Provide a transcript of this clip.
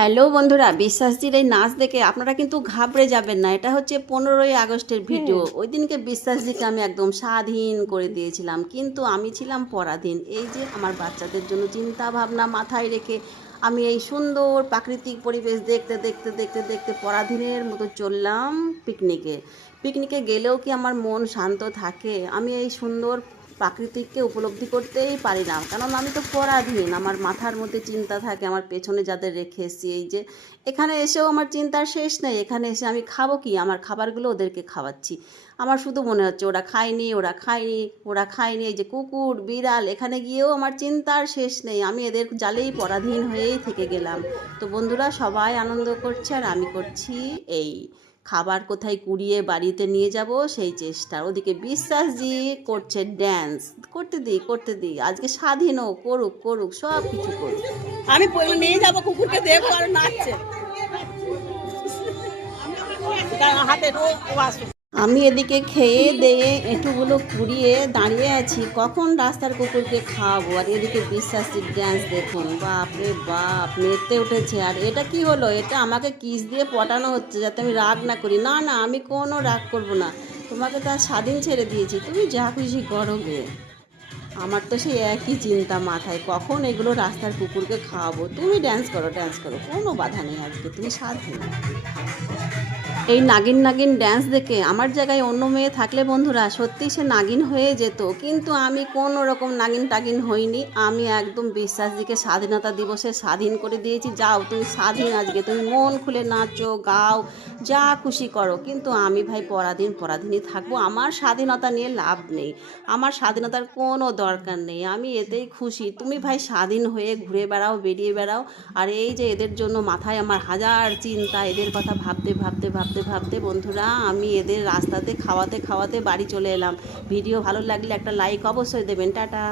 Hello বন্ধুরা, বিশ্বাসজির এই নাচ দেখে আপনারা কিন্তু ঘাবড়ে যাবেন না। এটা হচ্ছে 15ই আগস্টের ভিডিও। ওই দিনকে বিশ্বাসজিকে আমি একদম স্বাধীন করে দিয়েছিলাম, কিন্তু আমি ছিলাম পরাধীন। এই যে আমার বাচ্চাদের জন্য চিন্তা ভাবনা মাথায় রেখে আমি এই সুন্দর প্রাকৃতিক পরিবেশ দেখতে দেখতে দেখতে দেখতে পরাধীনের মতো চললাম পিকনিকে। পিকনিকে গেলেও কি আমার মন শান্ত থাকে? আমি এই সুন্দর প্রাকৃতিককে উপলব্ধি করতেই পারি না, কারণ আমি তো পরাধীন। আমার মাথার মধ্যে চিন্তা থাকে, আমার পেছনে যাদের রেখে এসেছি। এই যে এখানে এসেও আমার চিন্তার শেষ নেই। এখানে এসে আমি খাবো কি? আমার খাবারগুলো ওদেরকে খাওয়াচ্ছি। আমার শুধু মনে হচ্ছে ওরা খায়নি, ওরা খায়নি, ওরা খায়নি। এই যে কুকুর বিড়াল, এখানে গিয়েও আমার চিন্তার শেষ নেই। আমি এদের জালেই পরাধীন হয়েই থেকে গেলাম। তো বন্ধুরা, সবাই আনন্দ করছে আর আমি করছি এই খাবার কোথায় কুড়িয়ে বাড়িতে নিয়ে যাব সেই চেষ্টা। ওদিকে বিশ্বাসজি করছে ড্যান্স। করতে দিই, আজকে স্বাধীনও করুক, করুক, সব কিছু করুক। আমি নিয়ে যাবো কুকুরকে, দেখবো আর নাচছে হাতে আমি এদিকে খেয়ে দিয়ে এঁটুগুলো কুড়িয়ে দাঁড়িয়ে আছি, কখন রাস্তার কুকুরকে খাওয়াবো। আর এদিকে বিশ্বাসের ড্যান্স দেখুন, বাপ রে বাপ, মেতে উঠেছে। আর এটা কি হলো? এটা আমাকে কিস দিয়ে পটানো হচ্ছে যাতে আমি রাগ না করি। না না, আমি কোনো রাগ করব না। তোমাকে তো আর স্বাধীন ছেড়ে দিয়েছি, তুমি যা খুশি করো গে। আমার তো সেই একই চিন্তা মাথায়, কখন এগুলো রাস্তার কুকুরকে খাওয়াবো। তুমি ড্যান্স করো, ড্যান্স করো, কোনো বাধা নেই। আজকে তুমি স্বাধীন। এই নাগিন নাগিন ড্যান্স দেখে আমার জায়গায় অন্য মেয়ে থাকলে বন্ধুরা সত্যি সে নাগিন হয়ে যেত, কিন্তু আমি কোনো রকম নাগিন টাগিন হইনি। আমি একদম বিশ্বাসজিকে স্বাধীনতা দিবসে স্বাধীন করে দিয়েছি। যাও তুমি স্বাধীন, আজকে তুমি মন খুলে নাচো, গাও, যা খুশি করো। কিন্তু আমি ভাই পরাধীনই থাকবো। আমার স্বাধীনতা নিয়ে লাভ নেই, আমার স্বাধীনতার কোনো দরকার নেই। আমি এতেই খুশি। তুমি ভাই স্বাধীন হয়ে ঘুরে বেড়াও, বেরিয়ে বেড়াও। আর এই যে এদের জন্য মাথায় আমার হাজার চিন্তা, এদের কথা ভাবতে ভাবতে ভাবতে ভাবতে বন্ধুরা আমি এদের রাস্তাতে খাওয়াতে খাওয়াতে বাড়ি চলে এলাম। ভিডিও ভালো লাগলে একটা লাইক অবশ্যই দেবেন। টাটা।